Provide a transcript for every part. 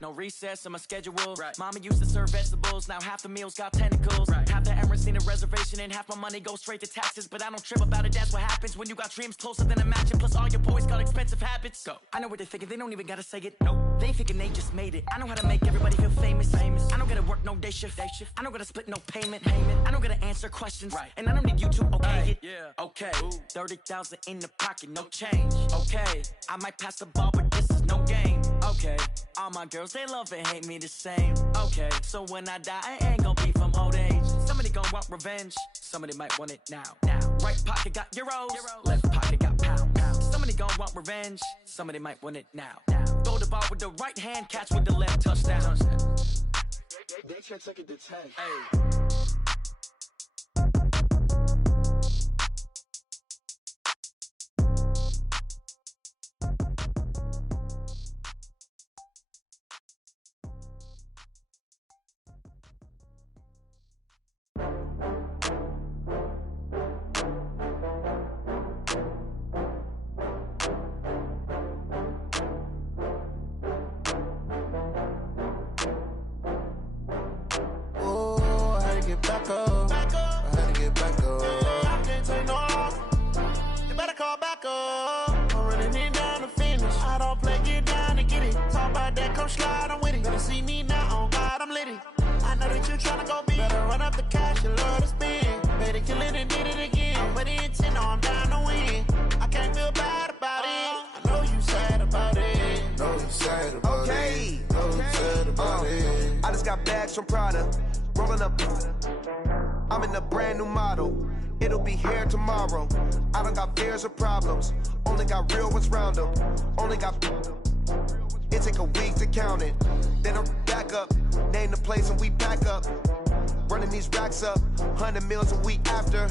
No recess in my schedule. Mama used to serve vegetables, now half the meals got tentacles. Half the Emirates need a reservation and half my money goes straight to taxes. But I don't trip about it, that's what happens when you got dreams closer than a match. Plus all your boys got expensive habits. Go. I know what they're thinking, they don't even gotta say it. Nope. They thinking they just made it. I know how to make everybody feel famous. I don't gotta work no day shift. I don't gotta split no payment. I don't gotta answer questions. And I don't need you to okay it. Okay. 30,000 in the pocket, no change. Okay. I might pass the ball, but this is no game. Okay. All my girls, they love and hate me the same. Okay. So when I die, I ain't gonna be from old age. Somebody gon' want revenge. Somebody might want it now. Right pocket got euros. Left pocket got pounds. Somebody gon' want revenge. Somebody might want it now. Throw the ball with the right hand, catch with the left, touchdown. They can't take it to 10. Hey. Back up. I had to get back up. I can't take no loss. You better call back up. I'm running it down to finish. I don't play, get down to get it. Talk about that, come slide, I'm with it. Better see me now, on God, I'm litty. I know that you tryna go big. Better run up the cash, you love to spend. Better kill it and did it again. I'm with the intent, no, I'm down to win. I can't feel bad about it. I know you sad about it. Know you sad about it. Know you sad about it. I just got bags from Prada. Rolling up, I'm in a brand new model. It'll be here tomorrow. I don't got fears or problems. Only got real ones round them. Only got. It take a week to count it. Then I'm back up. Name the place and we pack up. Running these racks up. 100 meals a week after.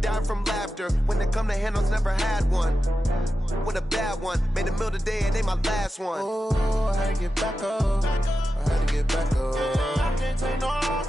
Down from laughter. When they come to handles, never had one. With a bad one. Made a meal today and they my last one. Oh, I had to get back up. I had to get back up. I can't take no loss.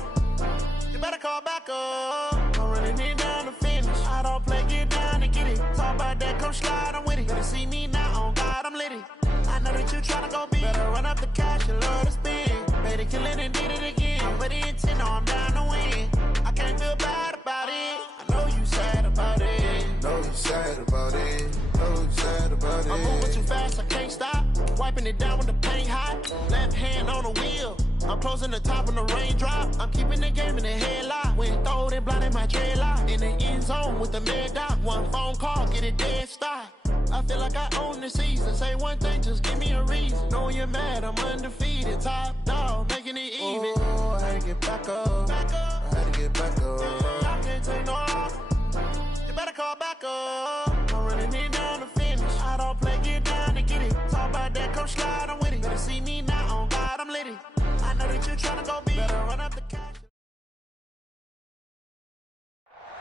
You better call back up. I'm running it down to finish. I don't play, get down to get it. Talk about that, come slide, I'm with it. Better see me now, on God, I'm litty. I know that you tryna go big. Better run up the cash, you love to spend. Better kill it and did it again. I'm with the intent, no, I'm down to win. I can't feel bad about it. I know you sad about it. Know you sad about it. Know you sad about it. I'm moving too fast, I can't stop. Wiping it down with the paint hot. Left hand on the wheel. I'm closing the top when the raindrop. I'm keeping the game in the headlock. When throwed and blinded my dreadlock. In the end zone with the mad dot. One phone call, get it dead stop. I feel like I own the season. Say one thing, just give me a reason. Knowing you're mad, I'm undefeated. Top dog, making it even. Oh, I had to get back up. I had to get back up. I can't take no loss. You better call back up. I'm running it down to finish. I don't play, get down to get it. Talk about that, come slide, I'm with it. Better see me now, on God, I'm litty. I know that you're trying to go big. Better run up the cash.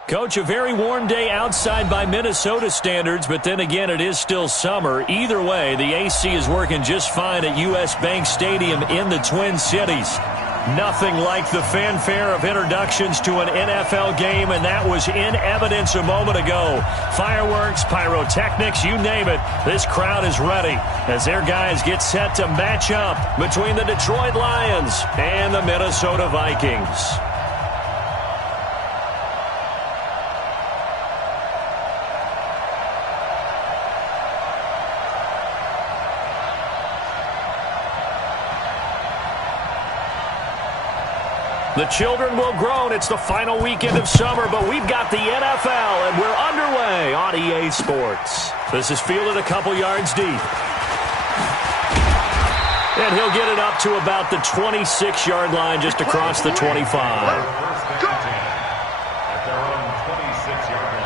Coach, a very warm day outside by Minnesota standards, but then again, it is still summer. Either way, the AC is working just fine at U.S. Bank Stadium in the Twin Cities. Nothing like the fanfare of introductions to an NFL game, and that was in evidence a moment ago. Fireworks, pyrotechnics, you name it. This crowd is ready as their guys get set to match up between the Detroit Lions and the Minnesota Vikings. The children will groan. It's the final weekend of summer, but we've got the NFL, and we're underway on EA Sports. This is fielded a couple yards deep. And he'll get it up to about the 26-yard line, just across the 25. At their own 26-yard line.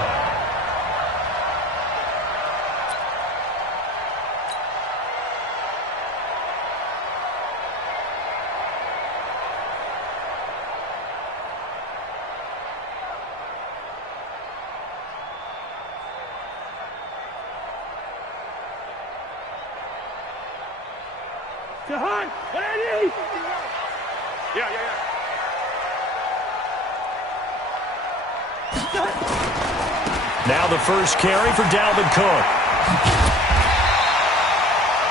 Now the first carry for Dalvin Cook.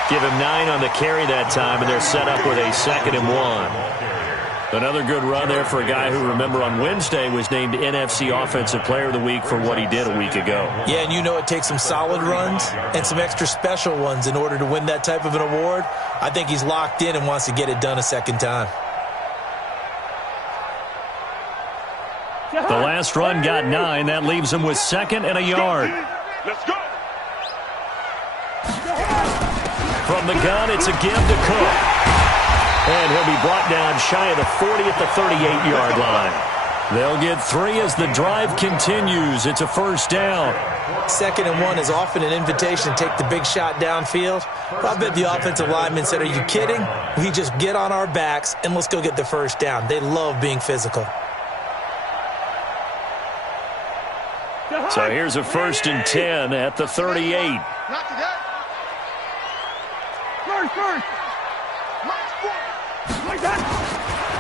Give him 9 on the carry that time, and they're set up with a 2nd and 1. Another good run there for a guy who, remember, on Wednesday was named NFC Offensive Player of the Week for what he did a week ago. Yeah, and you know it takes some solid runs and some extra special ones in order to win that type of an award. I think he's locked in and wants to get it done a second time. The last run got 9. That leaves him with 2nd and a yard. Let's go. From the gun, it's a give to Cook. And he'll be brought down shy of the 40 at the 38-yard line. They'll get 3 as the drive continues. It's a first down. 2nd and 1 is often an invitation to take the big shot downfield. I bet the offensive lineman said, are you kidding? We just get on our backs and let's go get the first down. They love being physical. So here's a 1st and 10 at the 38.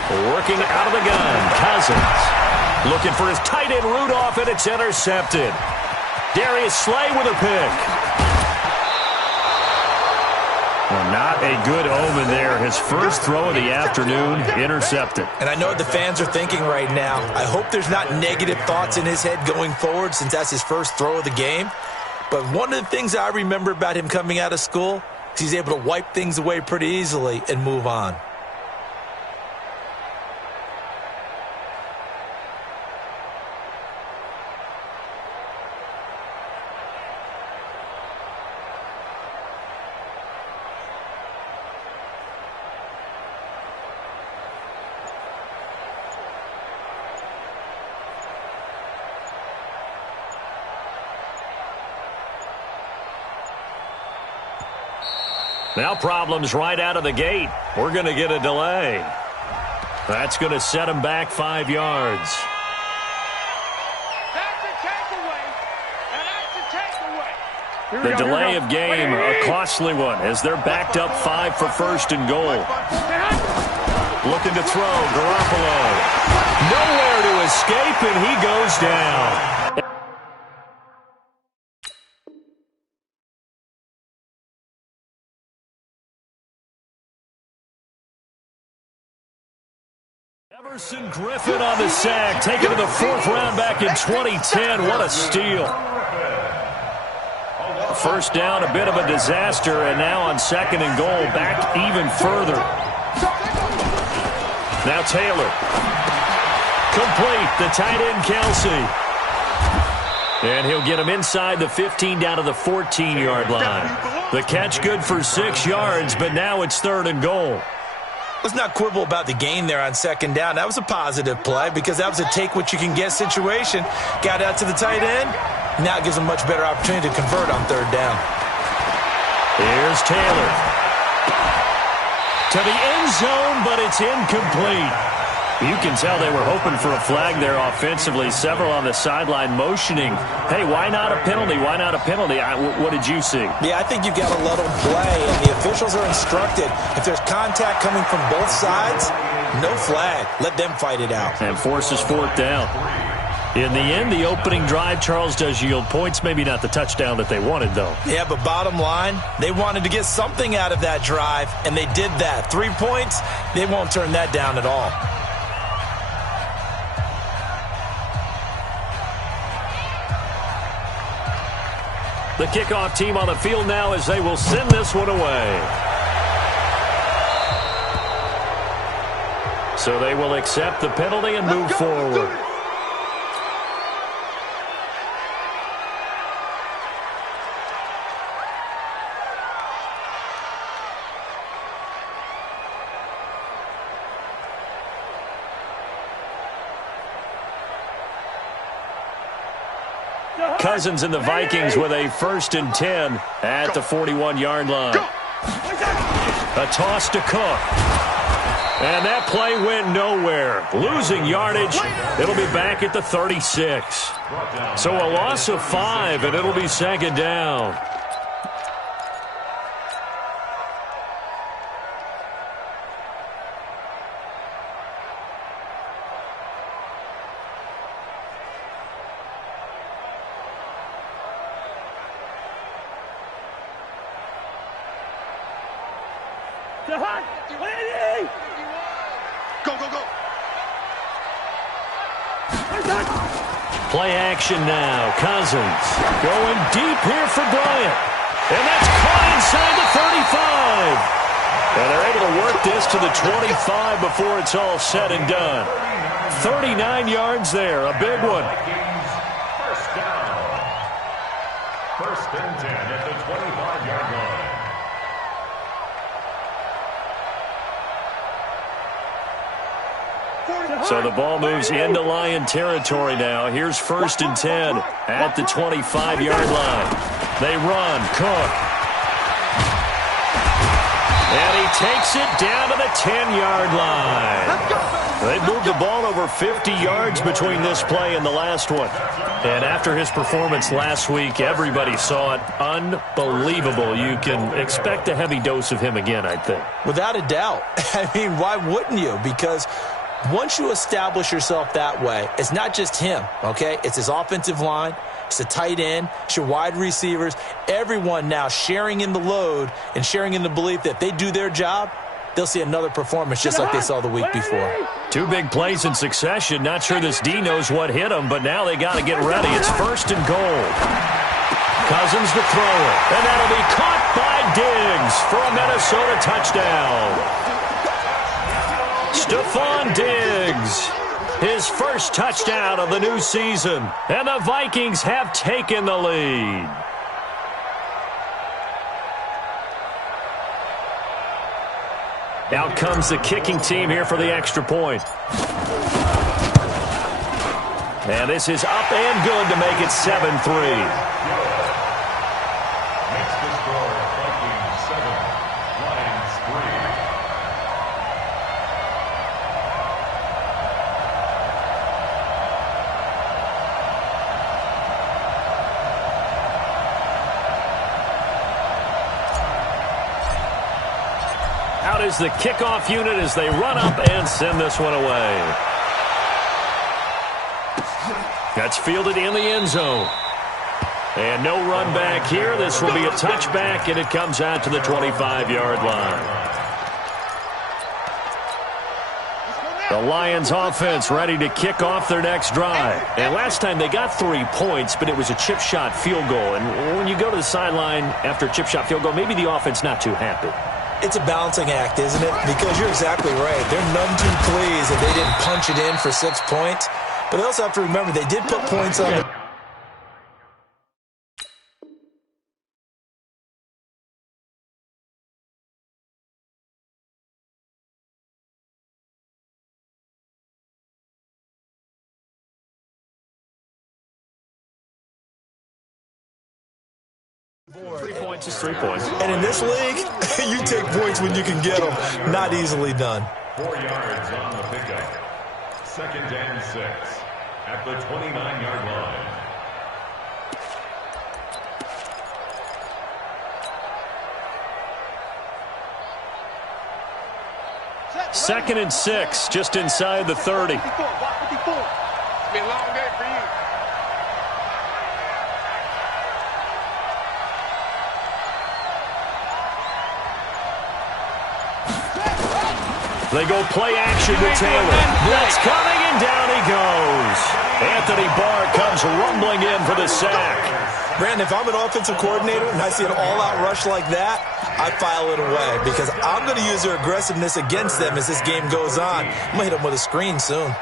Working out of the gun, Cousins. Looking for his tight end, Rudolph, and it's intercepted. Darius Slay with a pick. Well, not a good omen there. His first throw of the afternoon, intercepted. And I know what the fans are thinking right now. I hope there's not negative thoughts in his head going forward since that's his first throw of the game. But one of the things I remember about him coming out of school is he's able to wipe things away pretty easily and move on. Now problems right out of the gate. We're going to get a delay. That's going to set him back 5 yards. That's a takeaway. And that's a takeaway. The delay of game, a costly one, as they're backed up 5 for 1st and goal. Looking to throw, Garoppolo. Nowhere to escape, and he goes down. Everson Griffin on the sack, taken to the 4th round back in 2010. What a steal. First down, a bit of a disaster, and now on 2nd and goal, back even further. Now Taylor. Complete, the tight end Kelsey. And he'll get him inside the 15 down to the 14-yard line. The catch good for 6 yards, but now it's 3rd and goal. Let's not quibble about the gain there on 2nd down. That was a positive play because that was a take-what-you-can-get situation. Got out to the tight end. Now it gives them a much better opportunity to convert on 3rd down. Here's Taylor. To the end zone, but it's incomplete. You can tell they were hoping for a flag there offensively. Several on the sideline motioning. Hey, why not a penalty? Why not a penalty? What did you see? Yeah, I think you've got to let them play, and the officials are instructed. If there's contact coming from both sides, no flag. Let them fight it out. And forces 4th down. In the end, the opening drive, Charles, does yield points. Maybe not the touchdown that they wanted, though. Yeah, but bottom line, they wanted to get something out of that drive, and they did that. 3 points, they won't turn that down at all. The kickoff team on the field now as they will send this one away. So they will accept the penalty and move forward. Cousins and the Vikings with a 1st and 10 at the 41-yard line. A toss to Cook. And that play went nowhere. Losing yardage. It'll be back at the 36. So a loss of 5, and it'll be 2nd down. Go, go, go. Play action now. Cousins going deep here for Bryant. And that's caught inside the 35. And they're able to work this to the 25 before it's all said and done. 39 yards there, a big one. First down. First and 10 at the 25-yard line. So the ball moves into Lion territory now. Here's first and 10 at the 25-yard line. They run. Cook. And he takes it down to the 10-yard line. They moved the ball over 50 yards between this play and the last one. And after his performance last week, everybody saw it. Unbelievable. You can expect a heavy dose of him again, I think. Without a doubt. I mean, why wouldn't you? Because once you establish yourself that way, it's not just him, okay? It's his offensive line. It's the tight end. It's your wide receivers. Everyone now sharing in the load and sharing in the belief that if they do their job, they'll see another performance just like they saw the week before. Two big plays in succession. Not sure this D knows what hit him, but now they got to get ready. It's first and goal. Cousins to throw it. And that'll be caught by Diggs for a Minnesota touchdown. Stephon Diggs, his first touchdown of the new season. And the Vikings have taken the lead. Out comes the kicking team here for the extra point. And this is up and good to make it 7-3. Out is the kickoff unit as they run up and send this one away. That's fielded in the end zone. And no run back here. This will be a touchback, and it comes out to the 25-yard line. The Lions offense ready to kick off their next drive. And last time they got 3 points, but it was a chip shot field goal. And when you go to the sideline after a chip shot field goal, maybe the offense not too happy. It's a balancing act, isn't it? Because you're exactly right. They're none too pleased that they didn't punch it in for 6 points. But they also have to remember they did put points on the... Three points is 3 points. And in this league, you take points when you can get them. Not easily done. 4 yards on the pickup. Second and 6 at the 29-yard line. Second and 6, just inside the 30. It's been a long day for you. They go play action with Taylor. Blitz coming, and down he goes. Anthony Barr comes rumbling in for the sack. Brandon, if I'm an offensive coordinator and I see an all-out rush like that, I file it away because I'm going to use their aggressiveness against them as this game goes on. I'm going to hit them with a screen soon.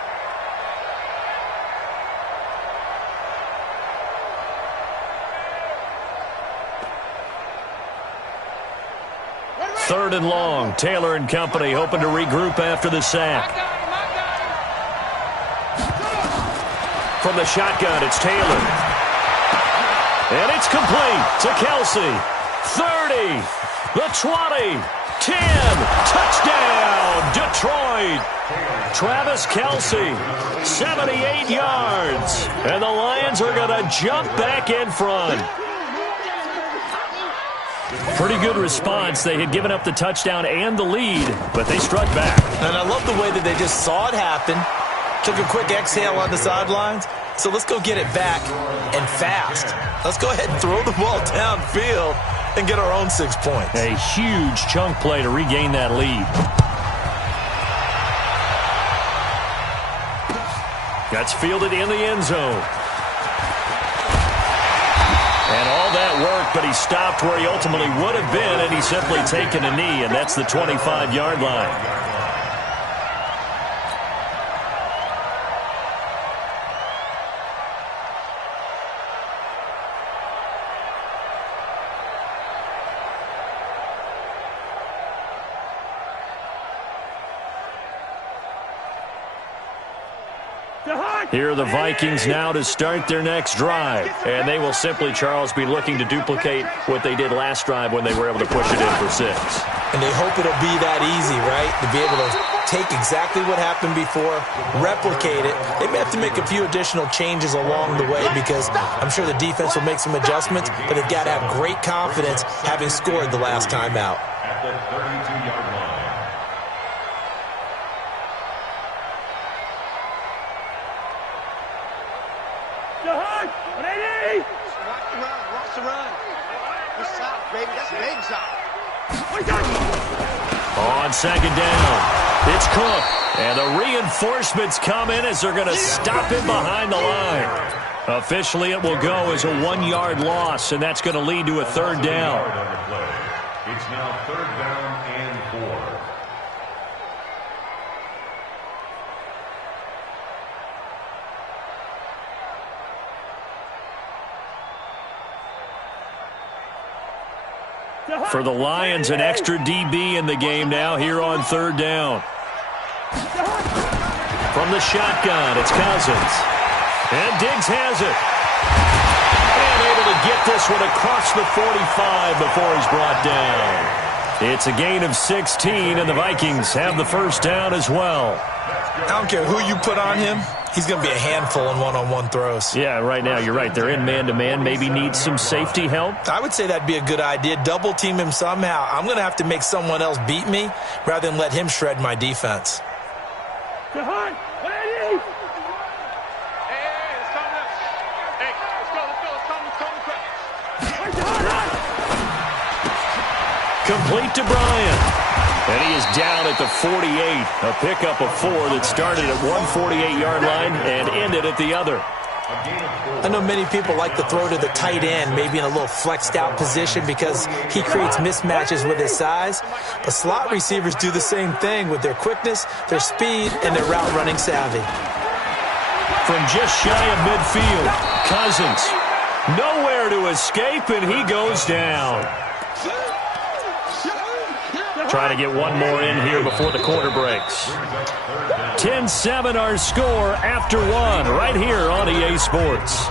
Third and long. Taylor and company hoping to regroup after the sack. From the shotgun, it's Taylor. And it's complete to Kelsey. 30, the 20, 10, touchdown, Detroit. Travis Kelsey, 78 yards. And the Lions are going to jump back in front. Pretty good response. They had given up the touchdown and the lead, but they struck back. And I love the way that they just saw it happen, took a quick exhale on the sidelines. So let's go get it back and fast. Let's go ahead and throw the ball downfield and get our own 6 points. A huge chunk play to regain that lead. That's fielded in the end zone. And all that work, but he stopped where he ultimately would have been, and he's simply taken a knee, and that's the 25-yard line. Here are the Vikings now to start their next drive. And they will simply, Charles, be looking to duplicate what they did last drive when they were able to push it in for 6. And they hope it'll be that easy, right? To be able to take exactly what happened before, replicate it. They may have to make a few additional changes along the way because I'm sure the defense will make some adjustments, but they've got to have great confidence having scored the last time out. At the 32-yard line. On second down, it's Cook. And the reinforcements come in as they're going to stop him behind the line. Officially, it will go as a 1-yard loss, and that's going to lead to a third down. It's now third down and 4. For the Lions, an extra DB in the game now here on third down. From the shotgun, it's Cousins. And Diggs has it. And able to get this one across the 45 before he's brought down. It's a gain of 16, and the Vikings have the first down as well. I don't care who you put on him. He's going to be a handful in one-on-one throws. Yeah, right now, you're right. They're in man-to-man. Maybe need some safety help. I would say that'd be a good idea. Double-team him somehow. I'm going to have to make someone else beat me rather than let him shred my defense. Complete to Bryant. And he is down at the 48. A pickup of 4 that started at one 48-yard line and ended at the other. I know many people like to throw to the tight end, maybe in a little flexed out position because he creates mismatches with his size. But slot receivers do the same thing with their quickness, their speed, and their route running savvy. From just shy of midfield, Cousins. Nowhere to escape, and he goes down. Trying to get one more in here before the quarter breaks. 10-7 our score after 1 right here on EA Sports.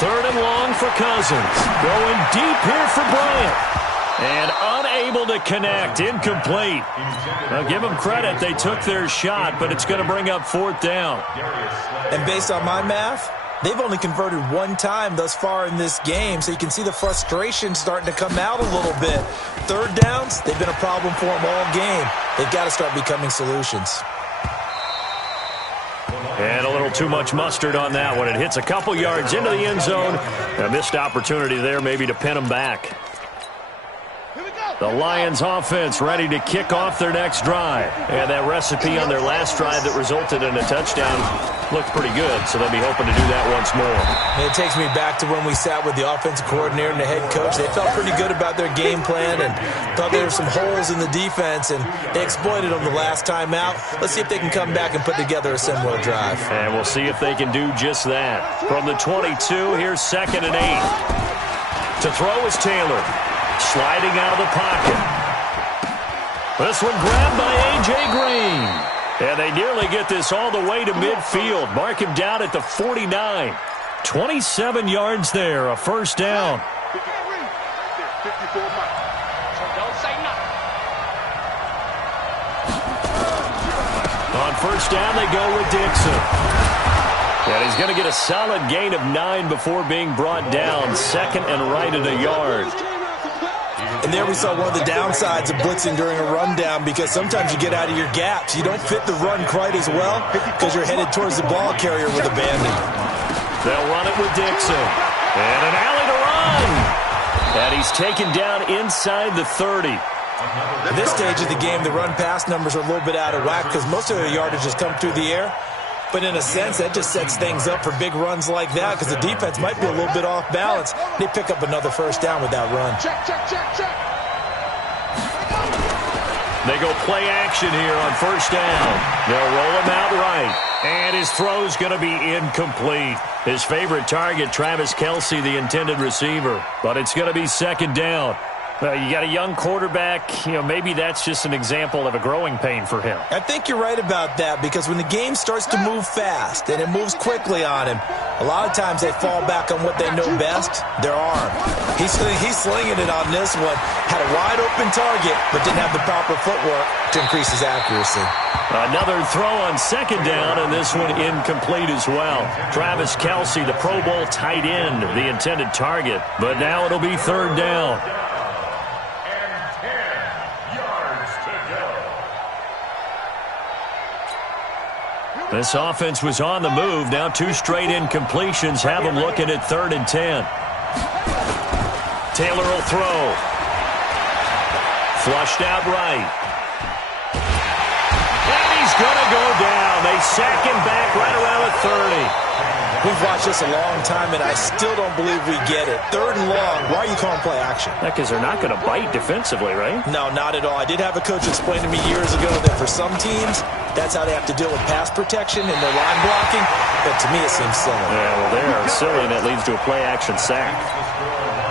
Third and long for Cousins. Going deep here for Bryant. And unable to connect. Incomplete. Now give them credit. They took their shot, but it's going to bring up 4th down. And based on my math, they've only converted 1 time thus far in this game, so you can see the frustration starting to come out a little bit. Third downs, they've been a problem for them all game. They've got to start becoming solutions. And a little too much mustard on that one. It hits a couple yards into the end zone. A missed opportunity there maybe to pin them back. The Lions offense ready to kick off their next drive. And that recipe on their last drive that resulted in a touchdown looked pretty good, so they'll be hoping to do that once more. And it takes me back to when we sat with the offensive coordinator and the head coach. They felt pretty good about their game plan and thought there were some holes in the defense, and they exploited them the last time out. Let's see if they can come back and put together a similar drive. And we'll see if they can do just that. From the 22, here's 2nd and 8. To throw is Taylor. Sliding out of the pocket. This one grabbed by A.J. Green. And they nearly get this all the way to midfield. Mark him down at the 49. 27 yards there, a first down. On first down, they go with Dixon. And he's going to get a solid gain of 9 before being brought down. 2nd and right at a yard. And there we saw one of the downsides of blitzing during a rundown, because sometimes you get out of your gaps. You don't fit the run quite as well because you're headed towards the ball carrier with abandon. They'll run it with Dixon. And an alley to run. And he's taken down inside the 30. At this stage of the game, the run-pass numbers are a little bit out of whack because most of their yardage has come through the air. But in a sense, that just sets things up for big runs like that because the defense might be a little bit off balance. They pick up another first down with that run. Check. They go play action here on first down. They'll roll him out right. And his throw's going to be incomplete. His favorite target, Travis Kelce, the intended receiver. But it's going to be second down. You got a young quarterback. Maybe that's just an example of a growing pain for him. I think you're right about that, because when the game starts to move fast and it moves quickly on him, a lot of times they fall back on what they know best, their arm. He's slinging it on this one. Had a wide open target, but didn't have the proper footwork to increase his accuracy. Another throw on second down, and this one incomplete as well. Travis Kelce, the Pro Bowl tight end, the intended target. But now it'll be third down. This offense was on the move. Now two straight incompletions have them looking at 3rd and 10. Taylor will throw. Flushed out right. And he's going to go down. They sack him back right around the 30. We've watched this a long time, and I still don't believe we get it. 3rd and long. Why are you calling play action? Because they're not going to bite defensively, right? No, not at all. I did have a coach explain to me years ago that for some teams, that's how they have to deal with pass protection and their line blocking. But to me, it seems silly. Yeah, well, they are silly, and that leads to a play-action sack.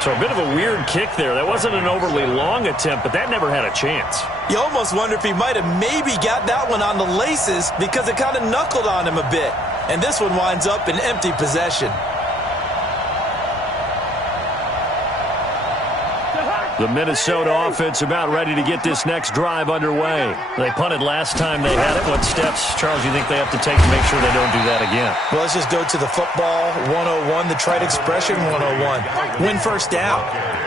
So a bit of a weird kick there. That wasn't an overly long attempt, but that never had a chance. You almost wonder if he might have maybe got that one on the laces because it kind of knuckled on him a bit. And this one winds up in empty possession. The Minnesota offense about ready to get this next drive underway. They punted last time they had it. What steps, Charles, you think they have to take to make sure they don't do that again? Well, let's just go to the football 101, the trite expression 101. Win first down.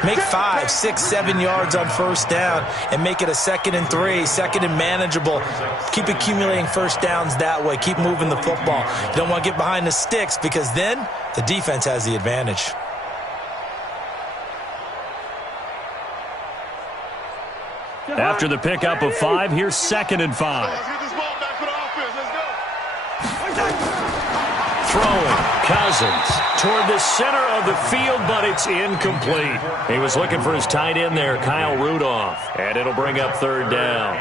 Make 5, 6, 7 yards on first down and make it a 2nd and 3, 2nd and manageable. Keep accumulating first downs that way. Keep moving the football. You don't want to get behind the sticks because then the defense has the advantage. After the pickup of 5, here's 2nd and 5. Let's get this ball back for the offense. Let's go. Throwing, Cousins toward the center of the field, but it's incomplete. He was looking for his tight end there, Kyle Rudolph, and it'll bring up 3rd down.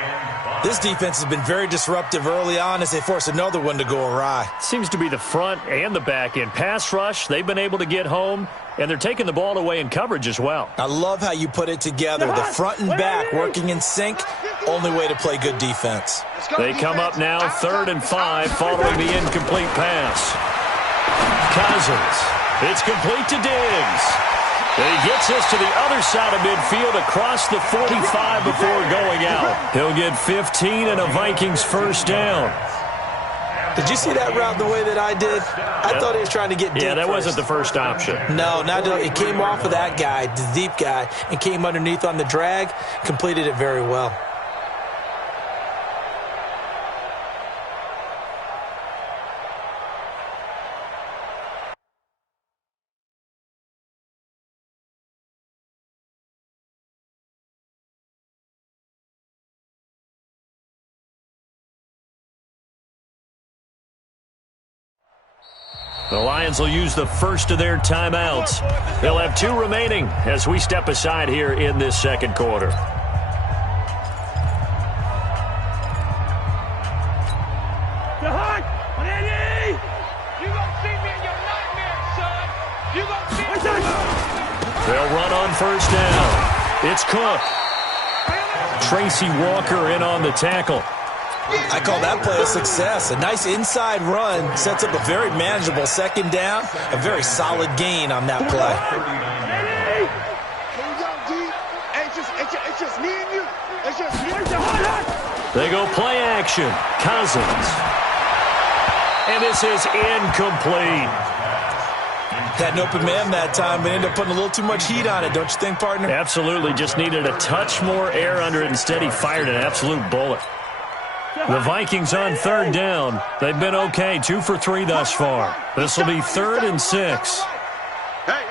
This defense has been very disruptive early on as they force another one to go awry. Seems to be the front and the back end. Pass rush, they've been able to get home, and they're taking the ball away in coverage as well. I love how you put it together. The front and back working in sync, only way to play good defense. They come up now 3rd and 5 following the incomplete pass. Cousins, it's complete to Diggs. And he gets us to the other side of midfield across the 45 before going out. He'll get 15 and a Vikings first down. Did you see that route the way that I did? I thought he was trying to get deep. Yeah, that first. wasn't the first option. No, it came off of that guy, the deep guy, and came underneath on the drag, completed it very well. The Lions will use the first of their timeouts. They'll have 2 remaining as we step aside here in this second quarter. They'll run on first down. It's Cook. Tracy Walker in on the tackle. I call that play a success. A nice inside run sets up a very manageable 2nd down, a very solid gain on that play. They go play action. Cousins. And this is incomplete. Had an open man that time, but ended up putting a little too much heat on it, don't you think, partner? Absolutely. Just needed a touch more air under it. Instead, he fired an absolute bullet. The Vikings on third down. They've been okay, 2 for 3 thus far. This will be 3rd and 6. Hey.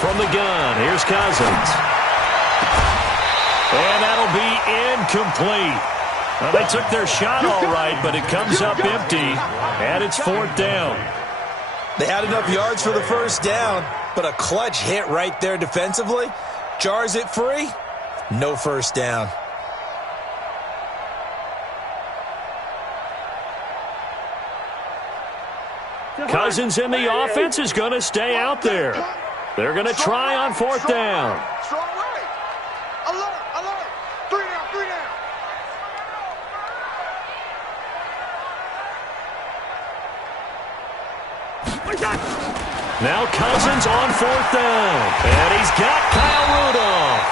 From the gun, here's Cousins. And that'll be incomplete. Well, they took their shot all right, but it comes up empty, and it's 4th down. They had enough yards for the first down, but a clutch hit right there defensively. Jars it free, no first down. Cousins in the offense is going to stay out there. They're going to try on 4th down. Strong right. Alert. 3 down. Now Cousins on 4th down. And he's got Kyle Rudolph.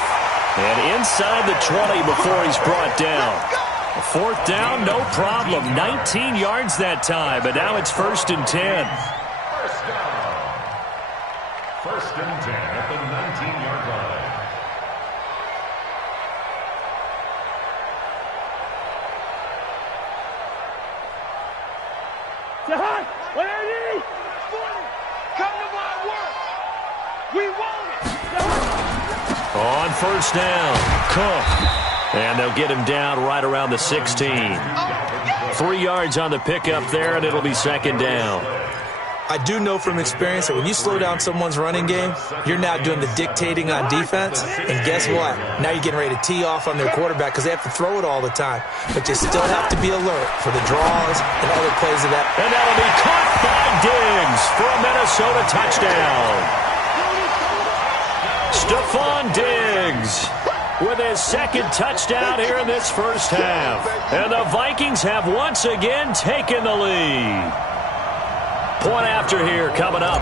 And inside the 20 before he's brought down. 4th down, no problem. 19 yards that time, but now it's 1st and 10. First down. 1st and 10 at the 19-yard line. Come to my work. We want it. On 1st down, Cook. And they'll get him down right around the 16. 3 yards on the pickup there, and it'll be 2nd down. I do know from experience that when you slow down someone's running game, you're now doing the dictating on defense. And guess what? Now you're getting ready to tee off on their quarterback because they have to throw it all the time. But you still have to be alert for the draws and other plays of that. And that'll be caught by Diggs for a Minnesota touchdown. Stephon Diggs with his 2nd touchdown here in this first half. And the Vikings have once again taken the lead. Point after here coming up.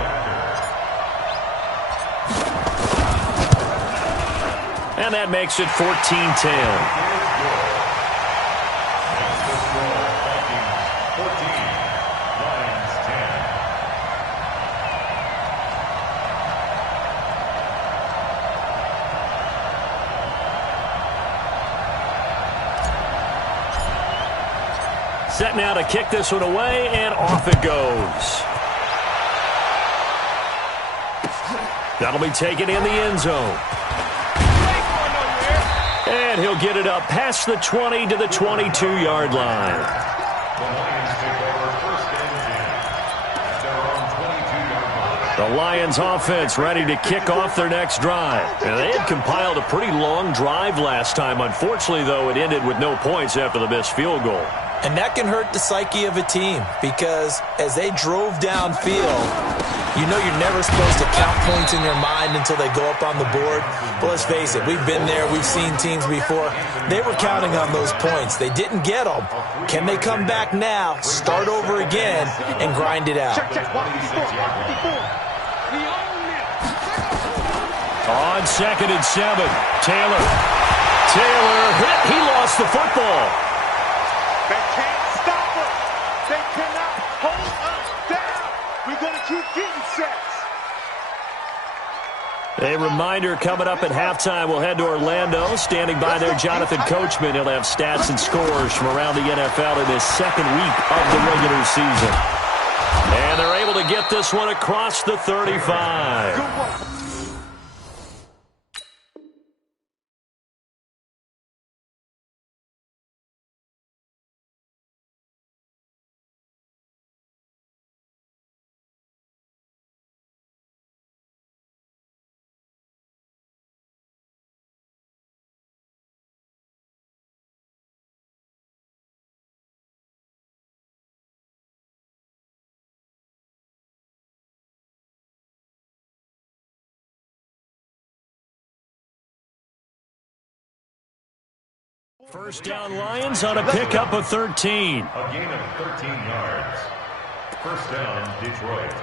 And that makes it 14-10. Set now to kick this one away, and off it goes. That'll be taken in the end zone. And he'll get it up past the 20 to the 22-yard line. The Lions take over 1st and 10 at their own 22-yard line. The Lions offense ready to kick off their next drive. And they had compiled a pretty long drive last time. Unfortunately, though, it ended with no points after the missed field goal. And that can hurt the psyche of a team because as they drove downfield, you know you're never supposed to count points in your mind until they go up on the board. But let's face it, we've been there. We've seen teams before. They were counting on those points. They didn't get them. Can they come back now, start over again, and grind it out? On 2nd and 7, Taylor hit. He lost the football. They can't stop us. They cannot hold us down. We're going to keep getting sacks. A reminder coming up at halftime, we'll head to Orlando. Standing by there, Jonathan Coachman. He'll have stats and scores from around the NFL in his 2nd week of the regular season. And they're able to get this one across the 35. Good work. First down Lions on a pickup of 13. A gain of 13 yards. First down, Detroit.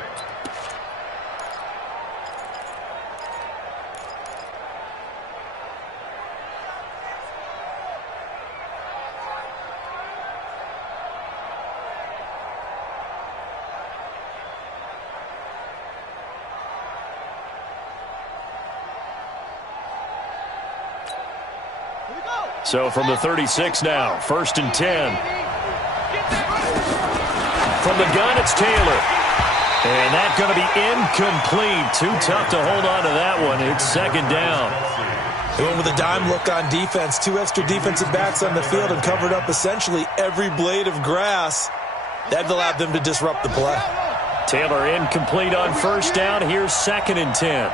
So from the 36 now, 1st and 10. From the gun, it's Taylor. And that's going to be incomplete. Too tough to hold on to that one. It's 2nd down. They went with a dime look on defense. 2 extra defensive backs on the field and covered up essentially every blade of grass. That allowed them to disrupt the play. Taylor incomplete on 1st down. Here's 2nd and 10.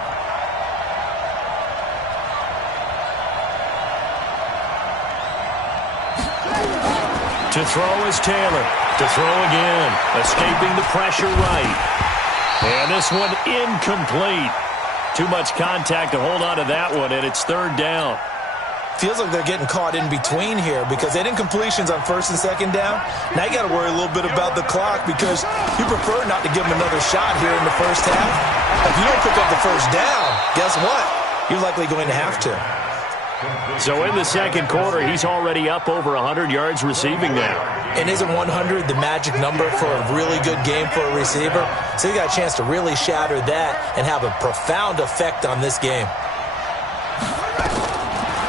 To throw is Taylor. To throw again. Escaping the pressure right. And this one incomplete. Too much contact to hold on to that one, and it's 3rd down. Feels like they're getting caught in between here because they had incompletions on 1st and 2nd down. Now you got to worry a little bit about the clock because you prefer not to give them another shot here in the first half. If you don't pick up the 1st down, guess what? You're likely going to have to. So in the 2nd quarter, he's already up over 100 yards receiving now. And isn't 100 the magic number for a really good game for a receiver? So you got a chance to really shatter that and have a profound effect on this game.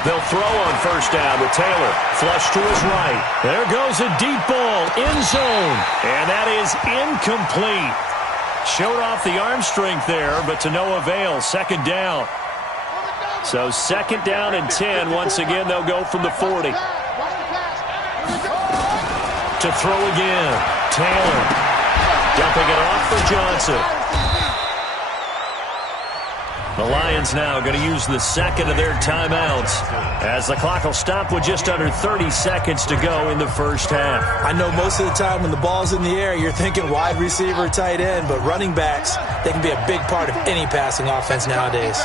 They'll throw on 1st down with Taylor. Flush to his right. There goes a deep ball. End zone. And that is incomplete. Showed off the arm strength there, but to no avail. 2nd down. So 2nd down and 10. Once again, they'll go from the 40. To throw again. Taylor. Dumping it off for Johnson. The Lions now going to use the 2nd of their timeouts as the clock will stop with just under 30 seconds to go in the first half. I know most of the time when the ball's in the air, you're thinking wide receiver, tight end, but running backs, they can be a big part of any passing offense nowadays.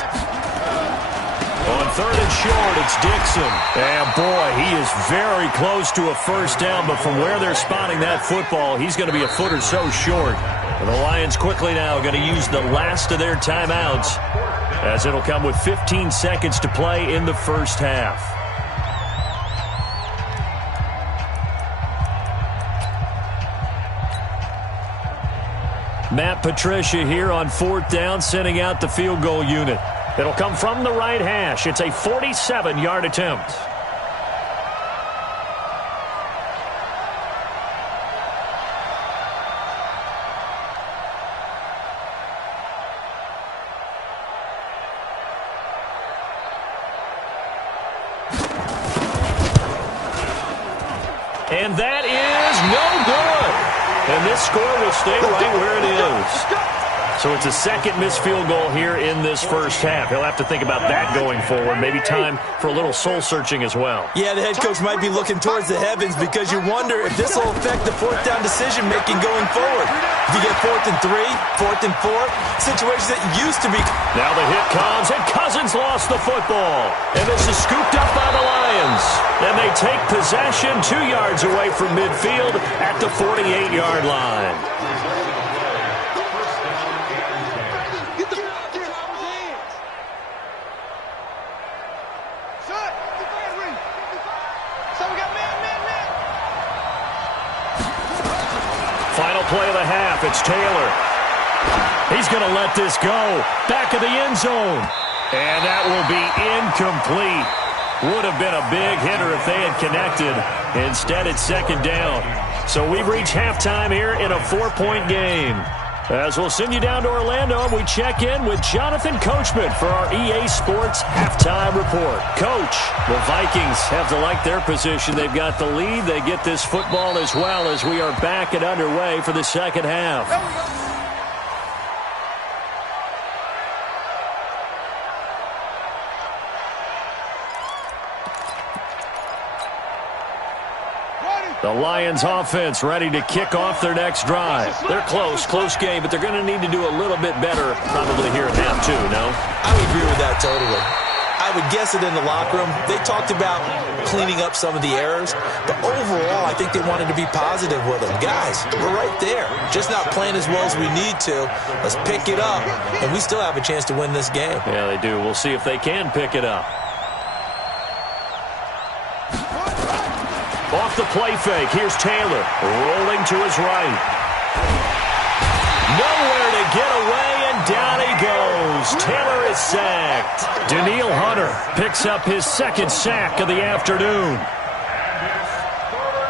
On 3rd and short, it's Dixon. And boy, he is very close to a first down, but from where they're spotting that football, he's going to be a foot or so short. And the Lions quickly now going to use the last of their timeouts, as it'll come with 15 seconds to play in the first half. Matt Patricia here on 4th down, sending out the field goal unit. It'll come from the right hash. It's a 47-yard attempt. And that is no good. And this score will stay right where it is. So it's a 2nd missed field goal here in this first half. He'll have to think about that going forward. Maybe time for a little soul-searching as well. Yeah, the head coach might be looking towards the heavens because you wonder if this will affect the 4th down decision-making going forward. If you get 4th and 3, 4th and 4, situations that used to be... Now the hit comes, and Cousins lost the football. And this is scooped up by the Lions. And they take possession 2 yards away from midfield at the 48-yard line. Final play of the half, it's Taylor. He's going to let this go. Back of the end zone. And that will be incomplete. Would have been a big hitter if they had connected. Instead, it's 2nd down. So we've reached halftime here in a 4-point game. As we'll send you down to Orlando, we check in with Jonathan Coachman for our EA Sports Halftime Report. Coach, the Vikings have to like their position. They've got the lead. They get this football as well as we are back and underway for the second half. The Lions offense ready to kick off their next drive. They're close game, but they're going to need to do a little bit better probably here at half 2, no? I would agree with that totally. I would guess it in the locker room. They talked about cleaning up some of the errors, but overall, I think they wanted to be positive with them. Guys, we're right there. Just not playing as well as we need to. Let's pick it up, and we still have a chance to win this game. Yeah, they do. We'll see if they can pick it up. Off the play fake, here's Taylor, rolling to his right. Nowhere to get away, and down he goes. Taylor is sacked. Danielle Hunter picks up his second sack of the afternoon.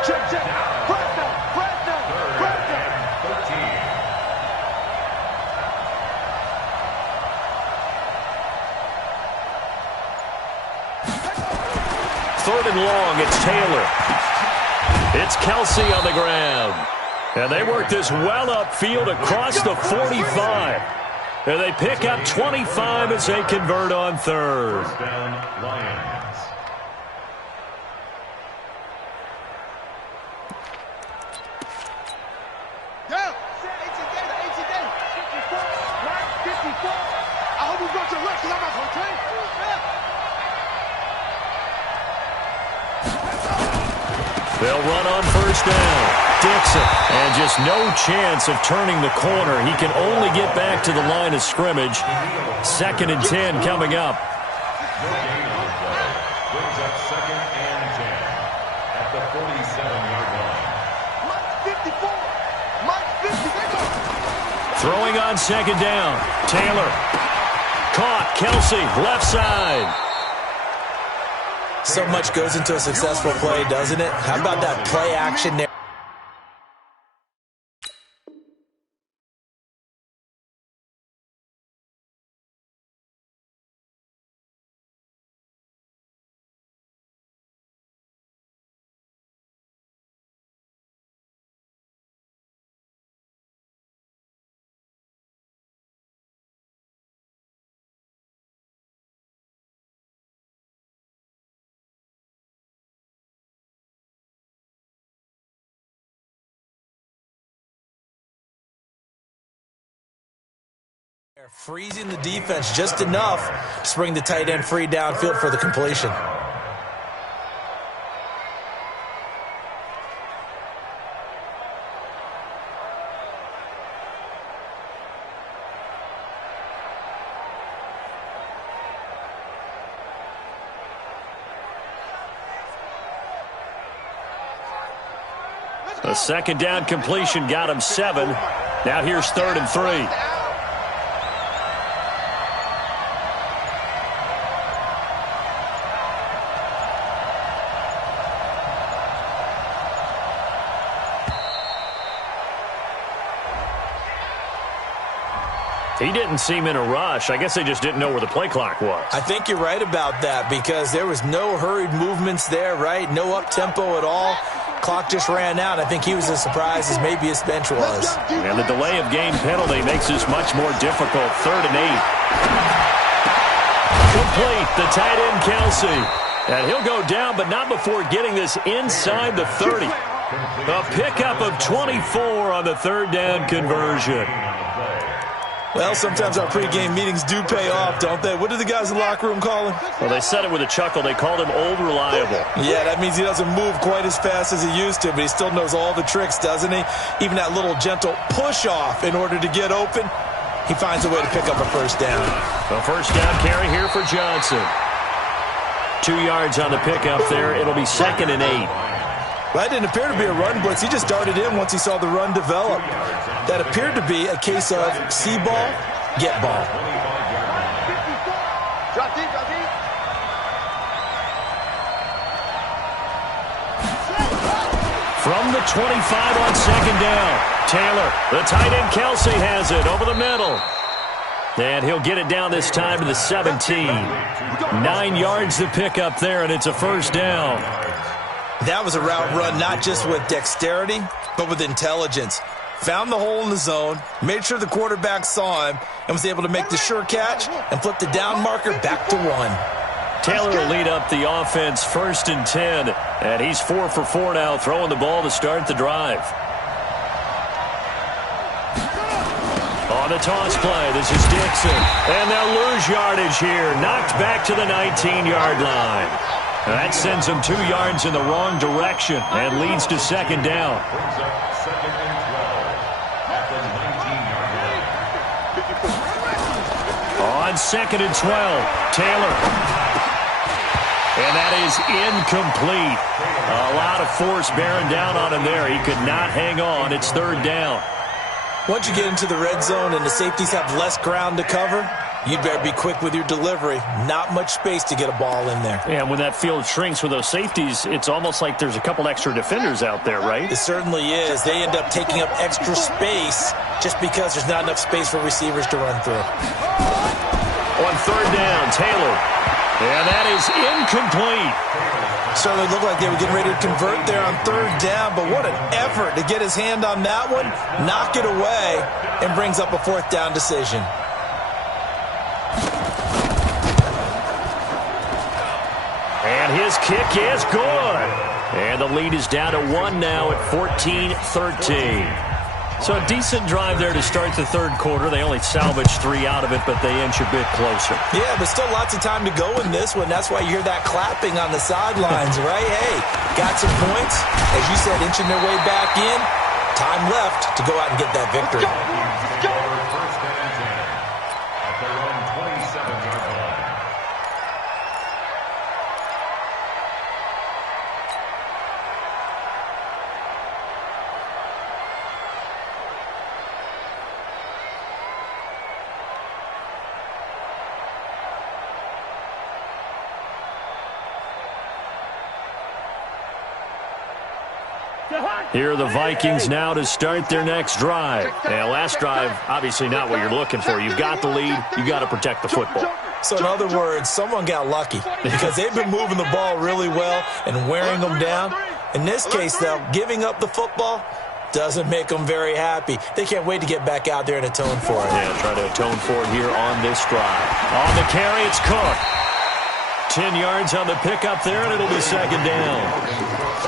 Check, check. Press down, press down, press down. 3rd and long, it's Taylor. It's Kelsey on the ground. And they work this well upfield across the 45. And they pick up 25 as they convert on 3rd. First down, Lions. Down. 54. I hope you got your rest, because I'm not going to train. They'll run on 1st down. Dixon, and just no chance of turning the corner. He can only get back to the line of scrimmage. 2nd and 10 coming up. No gain on the play. Brings up 2nd and 10 at the 47-yard line. Mike 54. Mike 50. Throwing on 2nd down. Taylor. Caught. Kelsey, left side. So much goes into a successful play, doesn't it? How about that play action there? Freezing the defense just enough to spring the tight end free downfield for the completion. A 2nd down completion got him 7. Now here's 3rd and 3. He didn't seem in a rush. I guess they just didn't know where the play clock was. I think you're right about that because there was no hurried movements there, right? No up-tempo at all. Clock just ran out. I think he was as surprised as maybe his bench was. And the delay of game penalty makes this much more difficult. 3rd and 8. Complete. The tight end, Kelsey. And he'll go down, but not before getting this inside the 30. A pickup of 24 on the 3rd down conversion. Well, sometimes our pregame meetings do pay off, don't they? What do the guys in the locker room call him? Well, they said it with a chuckle. They called him Old Reliable. Yeah, that means he doesn't move quite as fast as he used to, but he still knows all the tricks, doesn't he? Even that little gentle push-off in order to get open, he finds a way to pick up a 1st down. A 1st down carry here for Johnson. 2 yards on the pickup there. It'll be 2nd and 8. That didn't appear to be a run blitz. He just darted in once he saw the run develop. That appeared to be a case of see ball, get ball. From the 25 on 2nd down. Taylor, the tight end Kelsey has it over the middle. And he'll get it down this time to the 17. 9 yards to pick up there, and it's a 1st down. That was a route run not just with dexterity, but with intelligence. Found the hole in the zone, made sure the quarterback saw him, and was able to make the sure catch and flip the down marker back to 1. Taylor will lead up the offense 1st and 10, and he's 4 for 4 now, throwing the ball to start the drive. On the toss play, this is Dixon, and they'll lose yardage here, knocked back to the 19-yard line. That sends them 2 yards in the wrong direction and leads to 2nd down. Brings up 2nd and 12 at the 19-yard line. On 2nd and 12, Taylor. And that is incomplete. A lot of force bearing down on him there. He could not hang on. It's 3rd down. Once you get into the red zone and the safeties have less ground to cover, you better be quick with your delivery. Not much space to get a ball in there. Yeah, when that field shrinks with those safeties, it's almost like there's a couple extra defenders out there, right? It certainly is. They end up taking up extra space just because there's not enough space for receivers to run through. On third down, Taylor. And that is incomplete. Certainly looked like they were getting ready to convert there on third down, but what an effort to get his hand on that one, knock it away, and brings up a fourth down decision. And his kick is good. And the lead is down to 1 now at 14-13. So a decent drive there to start the third quarter. They only salvaged 3 out of it, but they inch a bit closer. Yeah, but still lots of time to go in this one. That's why you hear that clapping on the sidelines, right? Hey, got some points. As you said, inching their way back in. Time left to go out and get that victory. First down and 10 at their own 27-yard line. Here are the Vikings now to start their next drive. Now, last drive, obviously not what you're looking for. You've got the lead. You've got to protect the football. So in other words, someone got lucky because they've been moving the ball really well and wearing them down. In this case, though, giving up the football doesn't make them very happy. They can't wait to get back out there and atone for it. Yeah, try to atone for it here on this drive. On the carry, it's Cook. 10 yards on the pickup there, and it'll be second down.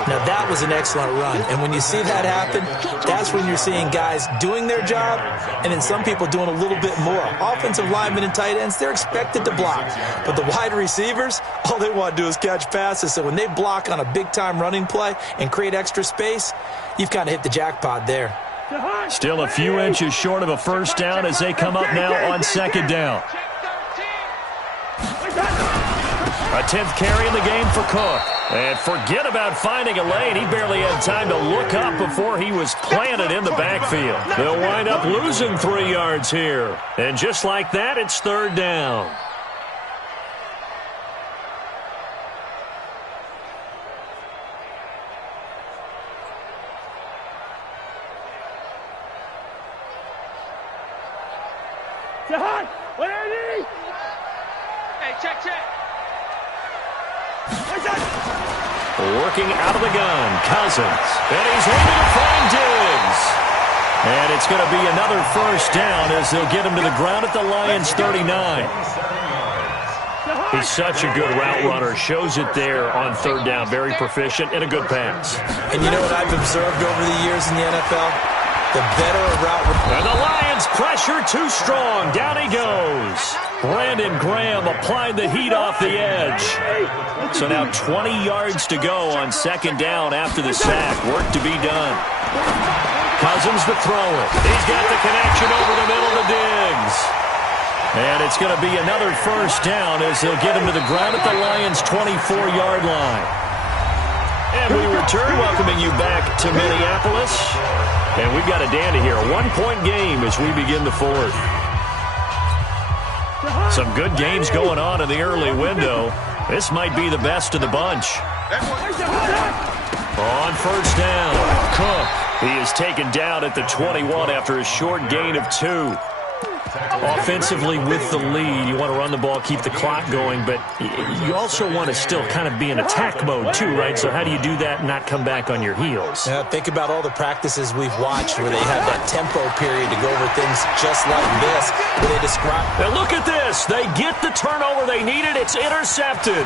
Now, that was an excellent run. And when you see that happen, that's when you're seeing guys doing their job and then some people doing a little bit more. Offensive linemen and tight ends, they're expected to block. But the wide receivers, all they want to do is catch passes. So when they block on a big-time running play and create extra space, you've kind of hit the jackpot there. Still a few inches short of a first down as they come up now on second down. A 10th carry in the game for Cook. And forget about finding a lane. He barely had time to look up before he was planted in the backfield. They'll wind up losing 3 yards here. And just like that, it's third down. Working out of the gun, Cousins. And he's able to find Diggs. And it's going to be another first down as they'll get him to the ground at the Lions' 39. He's such a good route runner. Shows it there on third down. Very proficient and a good pass. And you know what I've observed over the years in the NFL? The better a route runner. And the Lions pressure too strong. Down he goes. Brandon Graham applied the heat off the edge. So now 20 yards to go on second down after the sack. Work to be done. Cousins to throw it. He's got the connection over the middle to Diggs. And it's going to be another first down as they'll get him to the ground at the Lions' 24-yard line. And we return, welcoming you back to Minneapolis. And we've got a dandy here. A one-point game as we begin the fourth. Some good games going on in the early window. This might be the best of the bunch. On first down, Cook. He is taken down at the 21 after a short gain of 2. Offensively with the lead, you want to run the ball, keep the clock going, but you also want to still kind of be in attack mode too, right? So how do you do that and not come back on your heels? Yeah, think about all the practices we've watched where they have that tempo period to go over things just like this, where they describe. Now look at this. They get the turnover they needed. It's intercepted.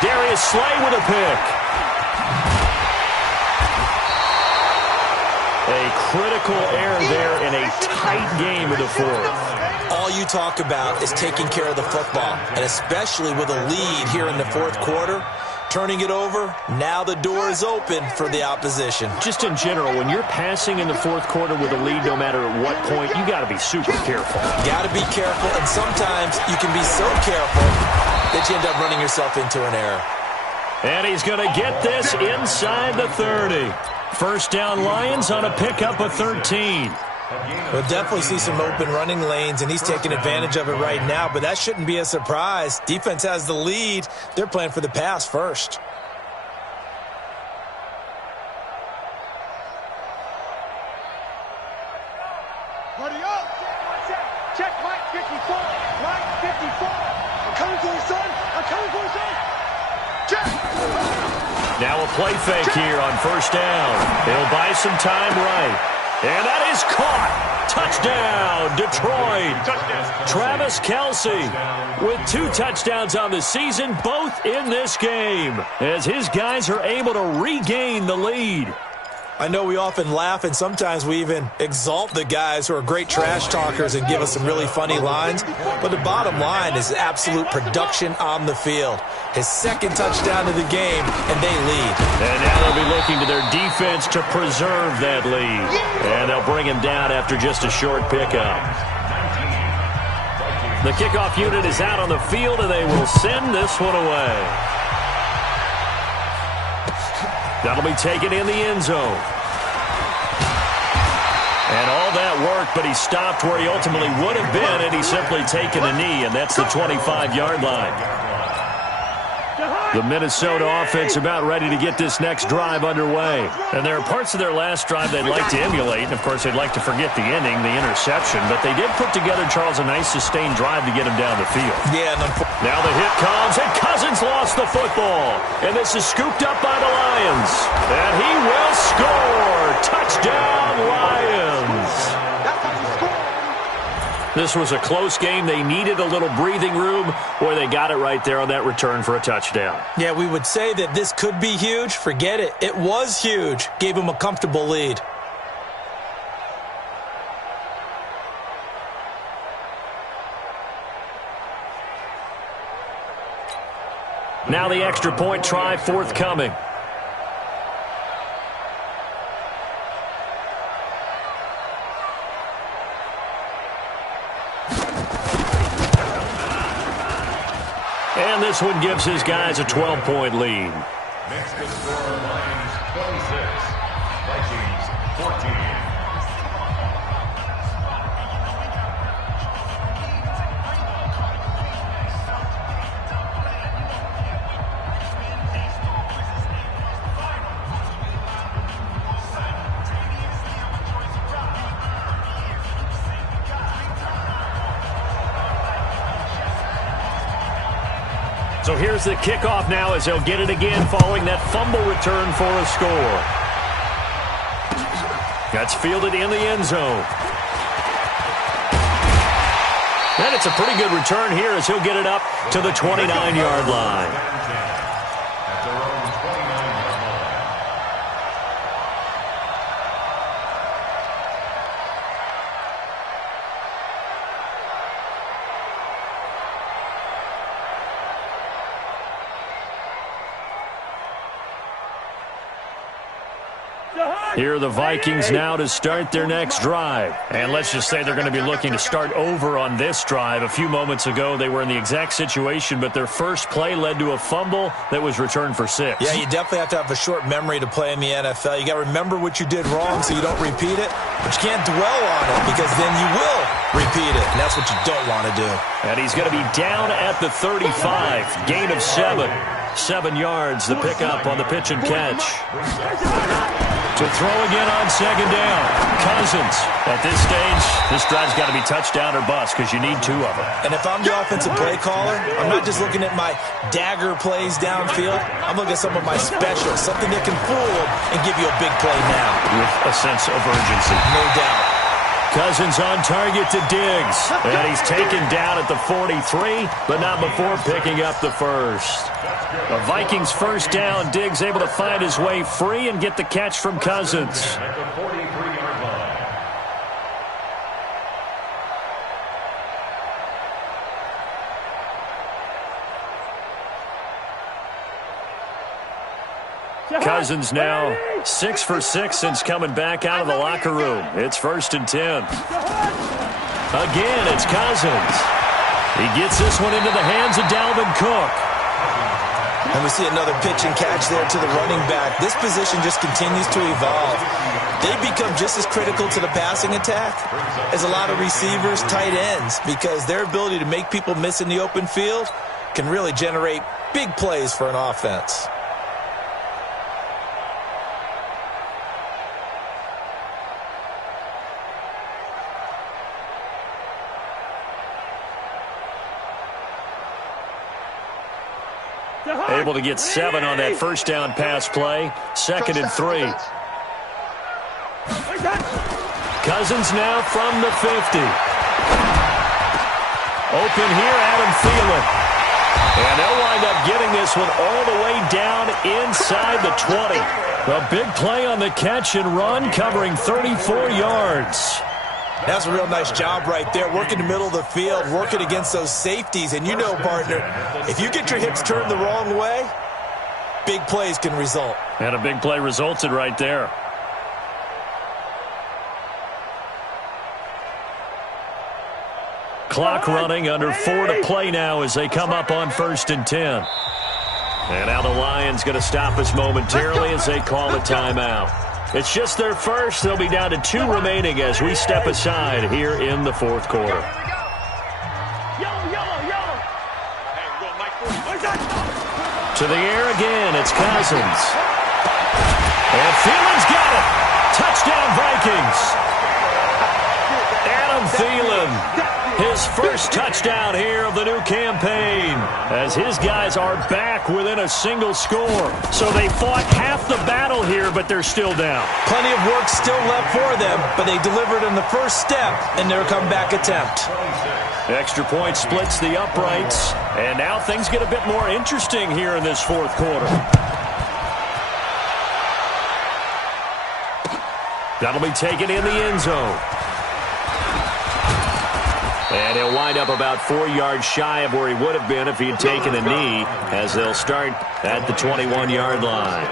Darius Slay with a pick. A critical error there in a tight game of the fourth. All you talk about is taking care of the football, and especially with a lead here in the fourth quarter, turning it over, now the door is open for the opposition. Just in general, when you're passing in the fourth quarter with a lead, no matter at what point, you got to be super careful. Got to be careful, and sometimes you can be so careful that you end up running yourself into an error. And he's going to get this inside the 30. First down Lions on a pickup of 13. We'll definitely see some open running lanes, and he's taking advantage of it right now, but that shouldn't be a surprise. Defense has the lead. They're playing for the pass first. Check Mike 54. Mike 54. I'm coming for you, son. I'm coming for you, son. Check. Now a play fake here on first down. He'll buy some time right. And that is caught. Touchdown, Detroit. Travis Kelce with 2 touchdowns on the season, both in this game, as his guys are able to regain the lead. I know we often laugh, and sometimes we even exalt the guys who are great trash talkers and give us some really funny lines. But the bottom line is absolute production on the field. His 2nd touchdown of the game, and they lead. And now they'll be looking to their defense to preserve that lead. And they'll bring him down after just a short pickup. The kickoff unit is out on the field, and they will send this one away. That'll be taken in the end zone. And all that worked, but he stopped where he ultimately would have been, and he's simply taken a knee, and that's the 25-yard line. The Minnesota offense about ready to get this next drive underway. And there are parts of their last drive they'd like to emulate, and, of course, they'd like to forget the ending, the interception. But they did put together, Charles, a nice sustained drive to get him down the field. Yeah. Now the hit comes, and Cousins lost the football. And this is scooped up by the Lions. And he will score. Touchdown, Lions. This was a close game. They needed a little breathing room. Boy, they got it right there on that return for a touchdown. Yeah, we would say that this could be huge. Forget it. It was huge. Gave him a comfortable lead. Now the extra point try forthcoming. And this one gives his guys a 12-point lead. Next to score, Lions 26, Vikings 14. So here's the kickoff now as they'll get it again following that fumble return for a score. That's fielded in the end zone. And it's a pretty good return here as he'll get it up to the 29-yard line. Here are the Vikings now to start their next drive. And let's just say they're going to be looking to start over on this drive. A few moments ago, they were in the exact situation, but their first play led to a fumble that was returned for 6. Yeah, you definitely have to have a short memory to play in the NFL. You got to remember what you did wrong so you don't repeat it, but you can't dwell on it because then you will repeat it, and that's what you don't want to do. And he's going to be down at the 35. Gain of 7. 7 yards, the pickup on the pitch and catch. To throw again on second down. Cousins. At this stage, this drive's got to be touchdown or bust because you need 2 of them. And if I'm the offensive play caller, I'm not just looking at my dagger plays downfield. I'm looking at some of my specials, something that can fool them and give you a big play now. With a sense of urgency. No doubt. Cousins on target to Diggs. And he's taken down at the 43, but not before picking up the first. A Vikings first down. Diggs able to find his way free and get the catch from Cousins. At the 43-yard line. Cousins now 6 for 6 since coming back out of the locker room. It's 1st and 10. Again, it's Cousins. He gets this one into the hands of Dalvin Cook. And we see another pitch and catch there to the running back. This position just continues to evolve. They become just as critical to the passing attack as a lot of receivers, tight ends, because their ability to make people miss in the open field can really generate big plays for an offense. Able to get 7 on that first down pass play. 2nd and 3. Cousins now from the 50. Open here, Adam Thielen. And they'll wind up getting this one all the way down inside the 20. A big play on the catch and run, covering 34 yards. That's a real nice job right there, working the middle of the field, working against those safeties. And you know, partner, if you get your hips turned the wrong way, big plays can result. And a big play resulted right there. Clock running, under 4 to play now as they come up on 1st and 10. And now the Lions going to stop us momentarily as they call a timeout. It's just their first. They'll be down to 2 remaining as we step aside here in the 4th quarter. To the air again, it's Cousins. And Thielen's got it. Touchdown Vikings. Adam Thielen. His first touchdown here of the new campaign as his guys are back within a single score. So they fought half the battle here, but they're still down. Plenty of work still left for them, but they delivered in the first step in their comeback attempt. Extra point splits the uprights, and now things get a bit more interesting here in this 4th quarter. That'll be taken in the end zone. And he'll wind up about 4 yards shy of where he would have been if he had taken a knee, as they'll start at the 21-yard line.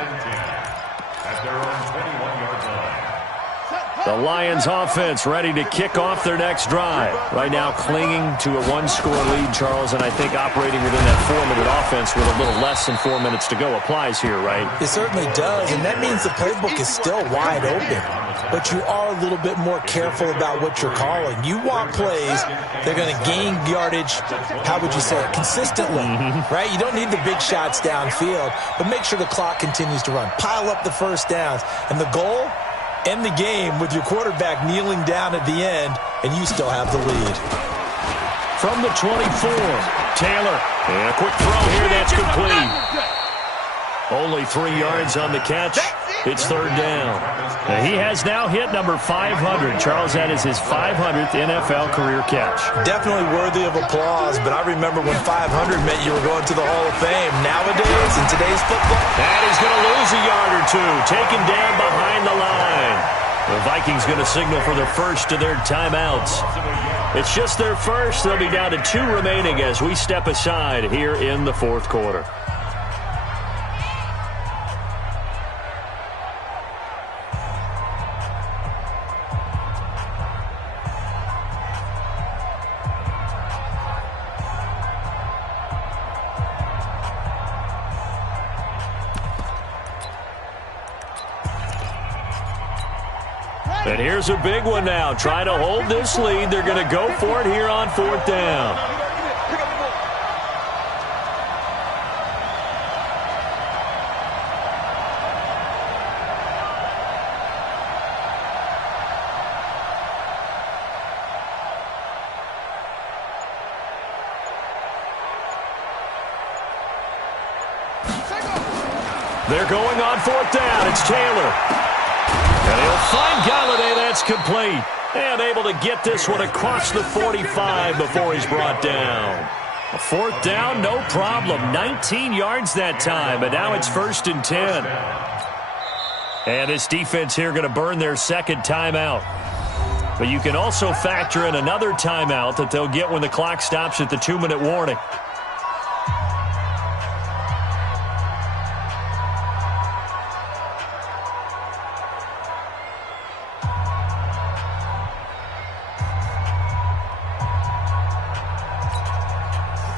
The Lions offense ready to kick off their next drive. Right now clinging to a 1-score lead, Charles, and I think operating within that 4-minute offense with a little less than 4 minutes to go applies here, right? It certainly does, and that means the playbook is still wide open. But you are a little bit more careful about what you're calling. You want plays that are going to gain yardage, how would you say it, consistently, right? You don't need the big shots downfield, but make sure the clock continues to run. Pile up the first downs, and the goal, end the game with your quarterback kneeling down at the end, and you still have the lead. From the 24, Taylor. And a quick throw here, that's complete. Only 3 yards on the catch. It's 3rd down. Now, he has now hit number 500. Charles, that is his 500th NFL career catch. Definitely worthy of applause, but I remember when 500 meant you were going to the Hall of Fame. Nowadays, in today's football, and he's going to lose a yard or two, taken down behind the line. The Vikings going to signal for their first of their timeouts. It's just their first. They'll be down to 2 remaining as we step aside here in the 4th quarter. And here's a big one now. Trying to hold this lead. They're going to go for it here on 4th down. They're going on 4th down. It's Taylor. And he'll find Galladay. That's complete. And able to get this one across the 45 before he's brought down. A 4th down, no problem. 19 yards that time, but now it's 1st and 10. And this defense here going to burn their 2nd timeout. But you can also factor in another timeout that they'll get when the clock stops at the 2-minute warning.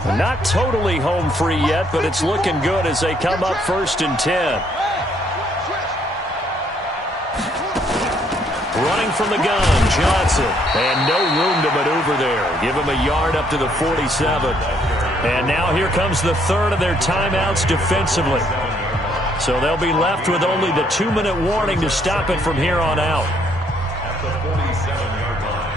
Not totally home free yet, but it's looking good as they come up 1st and 10. Running from the gun, Johnson. And no room to maneuver there. Give him a yard up to the 47. And now here comes the third of their timeouts defensively. So they'll be left with only the 2-minute warning to stop it from here on out. At the 47-yard line.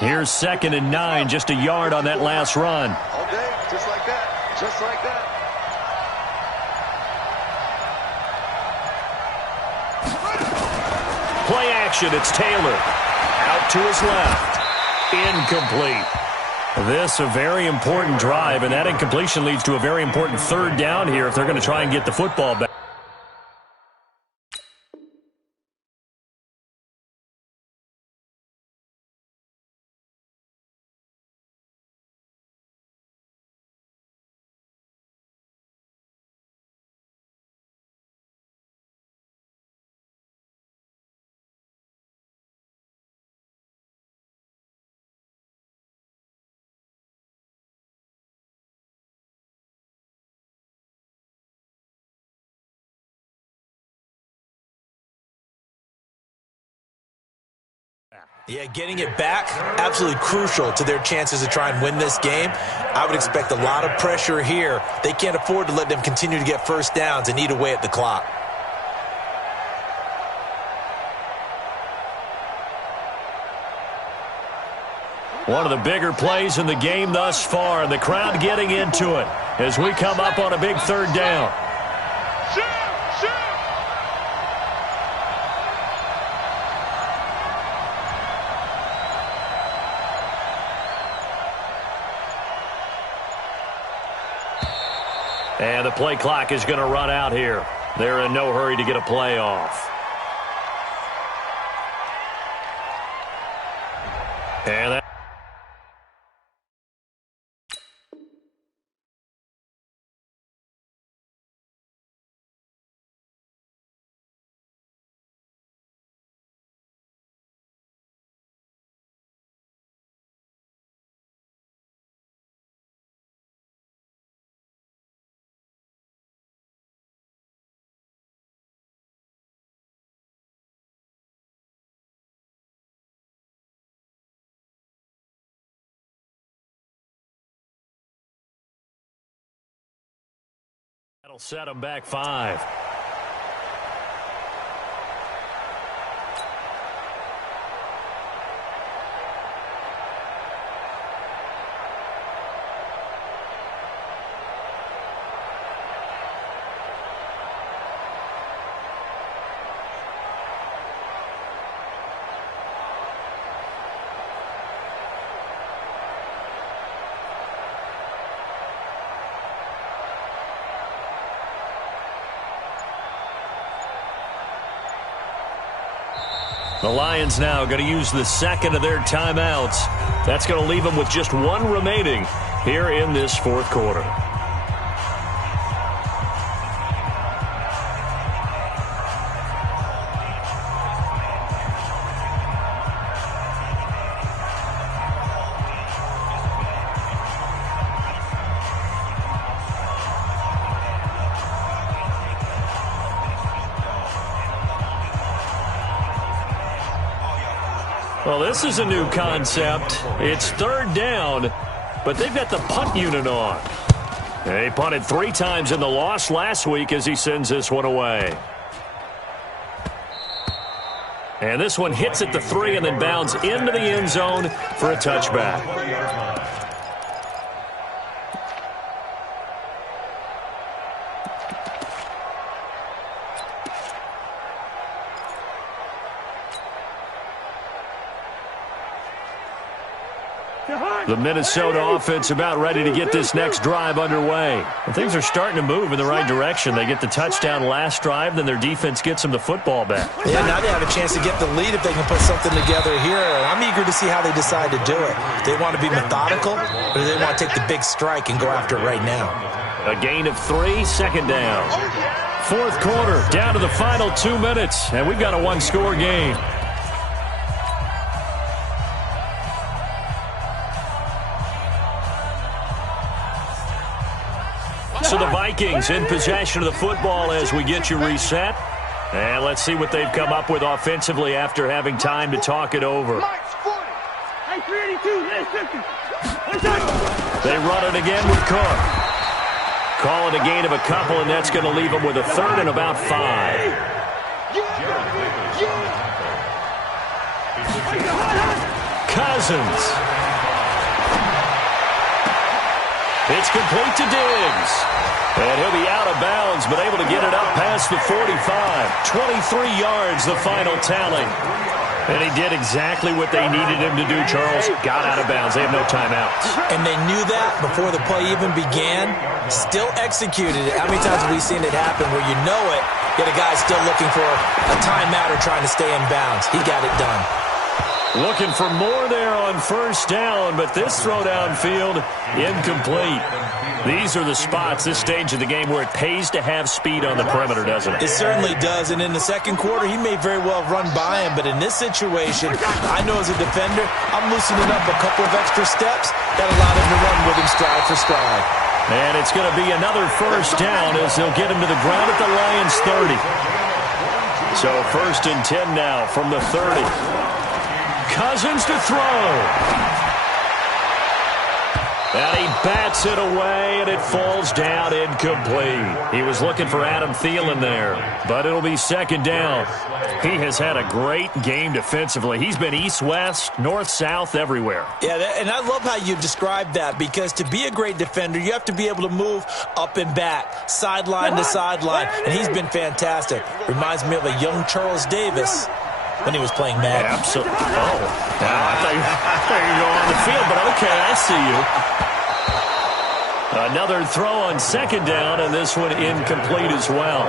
Here's 2nd and 9, just a yard on that last run. All day, just like that, just like that. Play action, it's Taylor. Out to his left. Incomplete. This a very important drive, and that incompletion leads to a very important 3rd down here if they're going to try and get the football back. Yeah, getting it back, absolutely crucial to their chances to try and win this game. I would expect a lot of pressure here. They can't afford to let them continue to get 1st downs and eat away at the clock. One of the bigger plays in the game thus far, and the crowd getting into it as we come up on a big 3rd down. And the play clock is going to run out here. They're in no hurry to get a play off. And that that'll set them back 5. The Lions now going to use the 2nd of their timeouts. That's going to leave them with just 1 remaining here in this 4th quarter. Well, this is a new concept. It's third down, but they've got the punt unit on. They punted 3 times in the loss last week as he sends this one away. And this one hits at the 3 and then bounds into the end zone for a touchback. The Minnesota offense about ready to get this next drive underway. And things are starting to move in the right direction. They get the touchdown last drive, then their defense gets them the football back. Yeah, now they have a chance to get the lead if they can put something together here. I'm eager to see how they decide to do it. They want to be methodical, or do they want to take the big strike and go after it right now? A gain of 3, second down. Fourth quarter, down to the final 2 minutes, and we've got a one-score game. So the Vikings in possession of the football as we get you reset. And let's see what they've come up with offensively after having time to talk it over. They run it again with Cook. Call it a gain of a couple, and that's going to leave them with a third and about 5. Cousins. It's complete to Diggs. And he'll be out of bounds, but able to get it up past the 45. 23 yards, the final tally. And he did exactly what they needed him to do, Charles. Got out of bounds. They have no timeouts. And they knew that before the play even began. Still executed it. How many times have we seen it happen where you know it, yet a guy's still looking for a timeout or trying to stay in bounds? He got it done. Looking for more there on first down, but this throw downfield, incomplete. These are the spots, this stage of the game, where it pays to have speed on the perimeter, doesn't it? It certainly does, and in the second quarter, he may very well have run by him, but in this situation, I know as a defender, I'm loosening up a couple of extra steps that allowed him to run with him stride for stride. And it's going to be another first down as they'll get him to the ground at the Lions' 30. So 1st and 10 now from the 30. Cousins to throw. And he bats it away, and it falls down incomplete. He was looking for Adam Thielen there, but it'll be second down. He has had a great game defensively. He's been east-west, north-south, everywhere. Yeah, and I love how you described that, because to be a great defender, you have to be able to move up and back, sideline to sideline, and he's been fantastic. Reminds me of a young Charles Davis when he was playing Madden. Absolutely. Oh, now I thought you go on the field, but okay, I see you. Another throw on second down, and this one incomplete as well.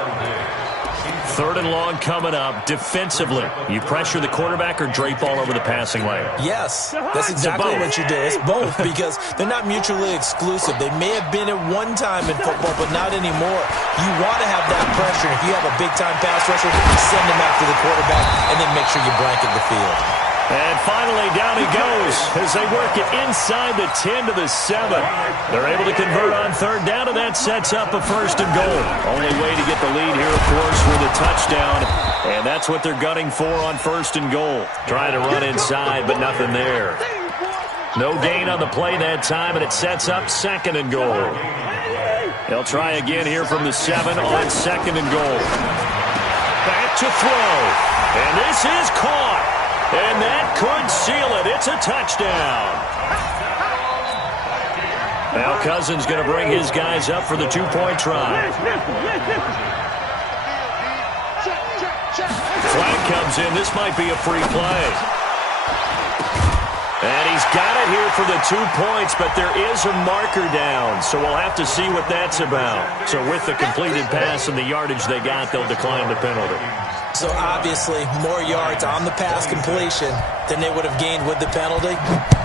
3rd and long coming up. Defensively, you pressure the quarterback or drape all over the passing lane? Yes, that's exactly what you do. It's both, because they're not mutually exclusive. They may have been at one time in football, but not anymore. You want to have that pressure. If you have a big-time pass rusher, send him after the quarterback, and then make sure you blanket the field. And finally, down he goes as they work it inside the 10 to the 7. They're able to convert on 3rd down, and that sets up a 1st and goal. Only way to get the lead here, of course, with a touchdown. And that's what they're gunning for on 1st and goal. Trying to run inside, but nothing there. No gain on the play that time, and it sets up 2nd and goal. They'll try again here from the 7 on 2nd and goal. Back to throw. And this is caught. And that could seal it. It's a touchdown. Now Cousins going to bring his guys up for the 2-point try. Flag comes in. This might be a free play. And he's got it here for the 2 points, but there is a marker down, so we'll have to see what that's about. So with the completed pass and the yardage they got, they'll decline the penalty. So obviously, more yards on the pass completion than they would have gained with the penalty.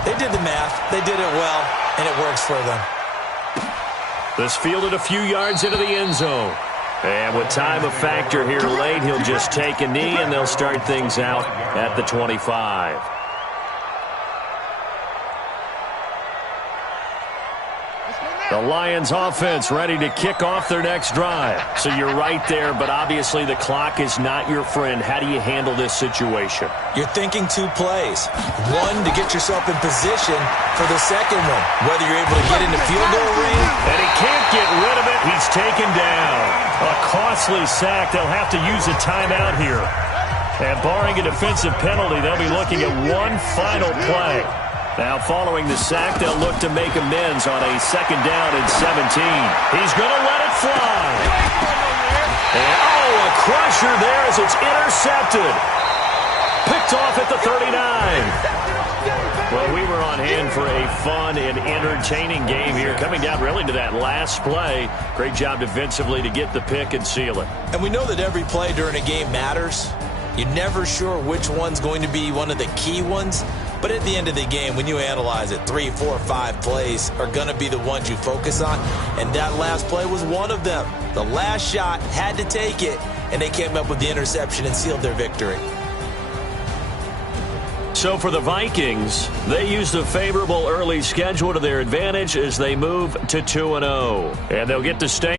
They did the math. They did it well, and it works for them. This fielded a few yards into the end zone. And with time a factor here late, he'll just take a knee, and they'll start things out at the 25. The Lions offense ready to kick off their next drive. So you're right there, but obviously the clock is not your friend. How do you handle this situation? You're thinking 2 plays. One, to get yourself in position for the second one, whether you're able to get into field goal range. And he can't get rid of it. He's taken down. A costly sack. They'll have to use a timeout here. And barring a defensive penalty, they'll be looking at one final play. Now, following the sack, they'll look to make amends on a 2nd down and 17. He's going to let it fly. And, a crusher there as it's intercepted. Picked off at the 39. Well, we were on hand for a fun and entertaining game here. Coming down really to that last play. Great job defensively to get the pick and seal it. And we know that every play during a game matters. You're never sure which one's going to be one of the key ones. But at the end of the game, when you analyze it, 3, 4, 5 plays are going to be the ones you focus on. And that last play was one of them. The last shot had to take it, and they came up with the interception and sealed their victory. So for the Vikings, they used a favorable early schedule to their advantage as they move to 2-0. And they'll get to stay